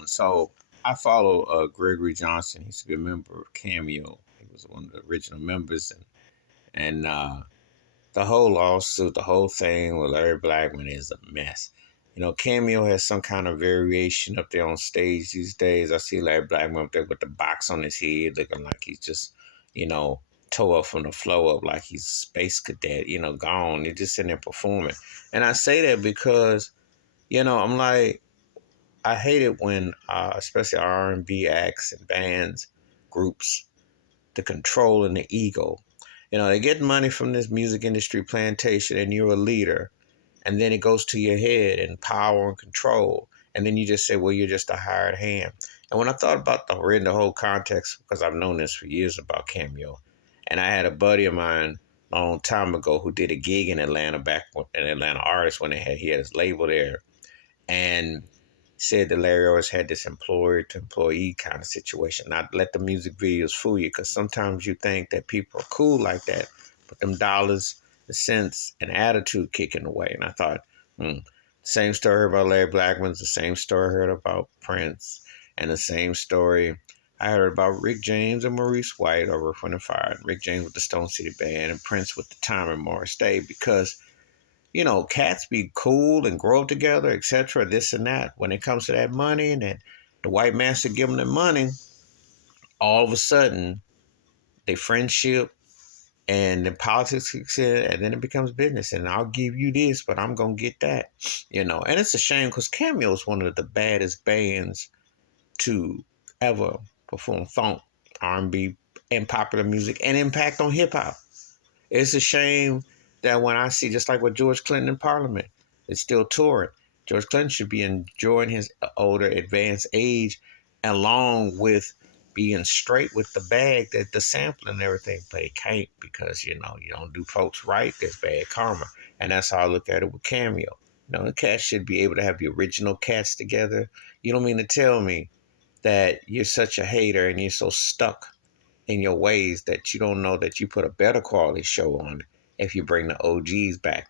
one. So I follow Gregory Johnson. He used to be a member of Cameo. He was one of the original members, and the whole lawsuit, the whole thing with Larry Blackmon is a mess. Cameo has some kind of variation up there on stage these days. I see Larry Blackmon up there with the box on his head, looking like he's just, you know, toe up from the floor up, like he's a space cadet, gone. He's just sitting there performing. And I say that because, I'm like, I hate it when, especially R&B acts and bands, groups, the control and the ego. They get money from this music industry plantation, and you're a leader, and then it goes to your head and power and control, and then you just say, well, you're just a hired hand. And when I thought about reading the whole context, because I've known this for years about Cameo, and I had a buddy of mine a long time ago who did a gig in Atlanta, back an Atlanta artist, when he had his label there, and said that Larry always had this employer to employee kind of situation. Not let the music videos fool you, because sometimes you think that people are cool like that, but them dollars, the cents, and attitude kicking away. And I thought, same story about Larry Blackmon's, the same story I heard about Prince, and the same story I heard about Rick James and Maurice White over Earth, Wind & Fire. Rick James with the Stone City Band, and Prince with the Time and Morris Day, because cats be cool and grow together, etc., this and that. When it comes to that money and that the white master give them the money, all of a sudden, they friendship and the politics kicks in, and then it becomes business. And I'll give you this, but I'm going to get that, And it's a shame, because Cameo is one of the baddest bands to ever perform funk, R&B, and popular music, and impact on hip-hop. It's a shame that when I see, just like with George Clinton in Parliament, it's still touring. George Clinton should be enjoying his older, advanced age, along with being straight with the bag, that the sampling and everything, but he can't, because you don't do folks right, there's bad karma. And that's how I look at it with Cameo. The cats should be able to have the original cats together. You don't mean to tell me that you're such a hater and you're so stuck in your ways that you don't know that you put a better quality show on if you bring the OGs back.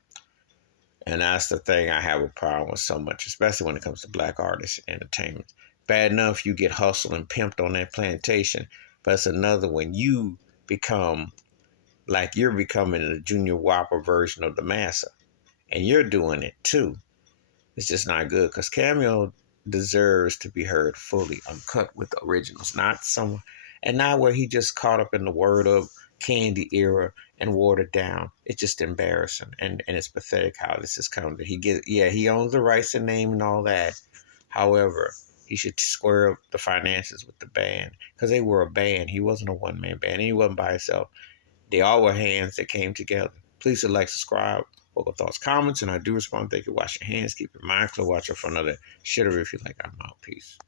And that's the thing I have a problem with so much, especially when it comes to black artists and entertainment. Bad enough you get hustled and pimped on that plantation, but it's another when you become like you're becoming the Junior Whopper version of the massa, and you're doing it too. It's just not good, because Cameo deserves to be heard fully, uncut with the originals, and not where he just caught up in the word of candy era and watered down. It's just embarrassing, and it's pathetic how this has come to. He owns the rights and name and all that. However, he should square up the finances with the band, because they were a band. He wasn't a one-man band, and he wasn't by himself. They all were hands that came together. Please like, subscribe, vocal thoughts, comments, and I do respond. Thank you. Wash your hands. Keep your mind clear. Watch out for another shitter if you like. I'm out. Peace.